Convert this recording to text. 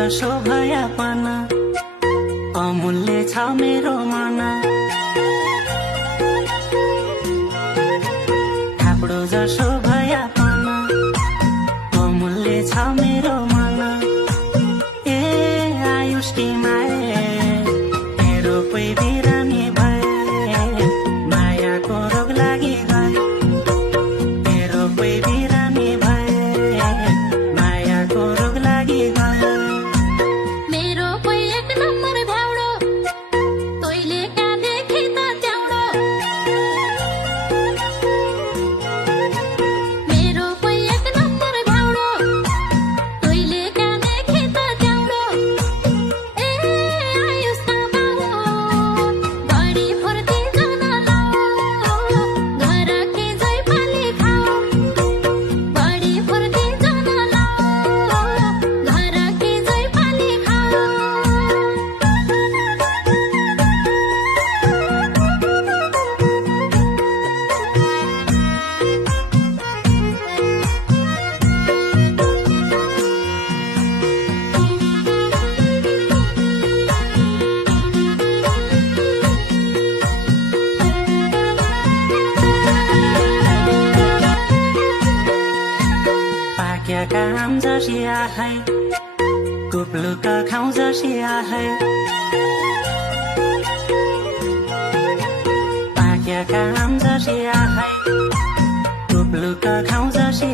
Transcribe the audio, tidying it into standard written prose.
जसो भए पनि अमूल्य छ मेरो मन। थाप्डो जसो भए पनि अमूल्य छ मेरो मन। ए आयुष्की माया मेरो कोही बिरामी भए, मायाको रोग लागि गए। मेरो कोही बिरामी भए, मायाको रोग लागि गए। मेरो कोही एक नम्बर भ्याउडो, तैले कहाँ देखे त त्याउडो। मेरो कोही एक नम्बर भ्याउडो, तैले कहाँ देखे त त्याउडो। ए आयुष्का बाबु बढी फुर्ती जान लाऊ, घर के जै पाली खाऊ। बढी फुर्ती जान लाऊ, घर के जै पाली खाऊ। पाकेका आम जसी आखै, टुप्लुक खाउँ जसी आखै। पाकेका आम जसी आखै, टुप्लुक खाउँ जसी